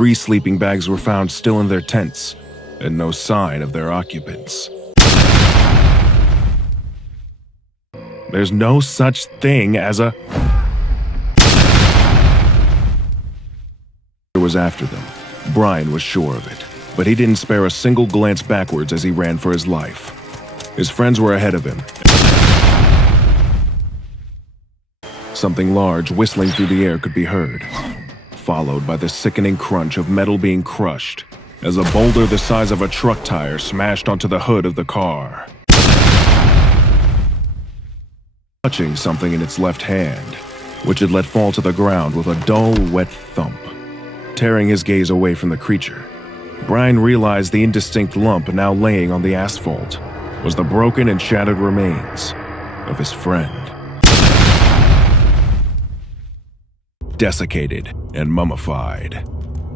3 sleeping bags were found still in their tents, and no sign of their occupants. There's no such thing as a... was after them. Brian was sure of it, but he didn't spare a single glance backwards as he ran for his life. His friends were ahead of him. Something large whistling through the air could be heard, followed by the sickening crunch of metal being crushed as a boulder the size of a truck tire smashed onto the hood of the car, touching something in its left hand, which it let fall to the ground with a dull, wet thump. Tearing his gaze away from the creature, Brian realized the indistinct lump now laying on the asphalt was the broken and shattered remains of his friend. Desiccated and mummified,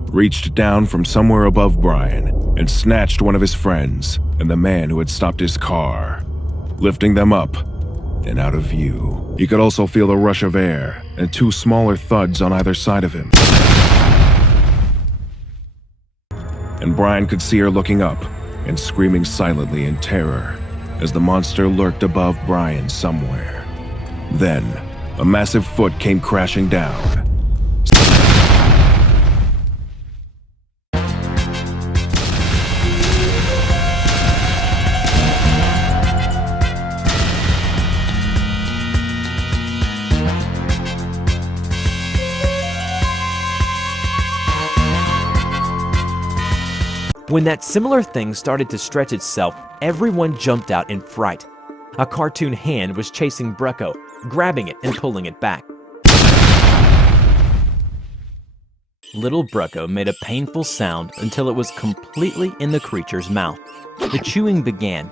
reached down from somewhere above Brian and snatched one of his friends and the man who had stopped his car, lifting them up and out of view. He could also feel the rush of air and 2 smaller thuds on either side of him. And Brian could see her looking up and screaming silently in terror as the monster lurked above Brian somewhere. Then, a massive foot came crashing down. When that similar thing started to stretch itself, everyone jumped out in fright. A cartoon hand was chasing Brecco, grabbing it and pulling it back. Little Brecco made a painful sound until it was completely in the creature's mouth. The chewing began.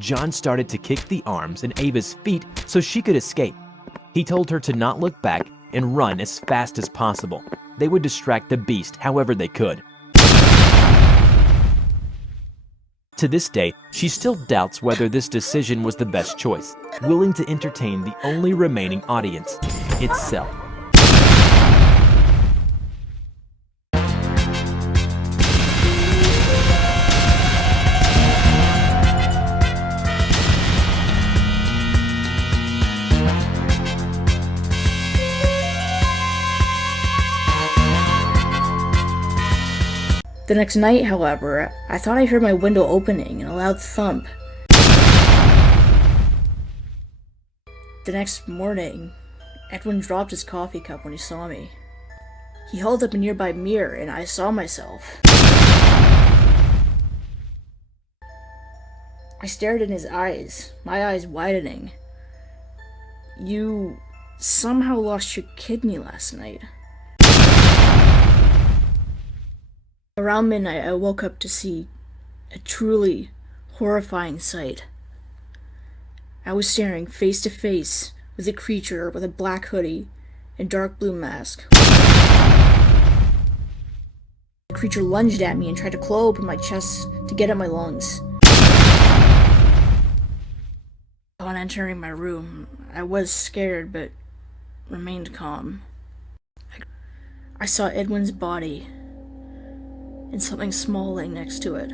John started to kick the arms and Ava's feet so she could escape. He told her to not look back and run as fast as possible. They would distract the beast however they could. To this day, she still doubts whether this decision was the best choice, willing to entertain the only remaining audience, itself. The next night, however, I thought I heard my window opening and a loud thump. The next morning, Edwin dropped his coffee cup when he saw me. He held up a nearby mirror and I saw myself. I stared in his eyes, my eyes widening. "You somehow lost your kidney last night." Around midnight, I woke up to see a truly horrifying sight. I was staring face to face with a creature with a black hoodie and dark blue mask. The creature lunged at me and tried to claw open my chest to get at my lungs. Upon entering my room, I was scared but remained calm. I saw Edwin's body and something small laying next to it.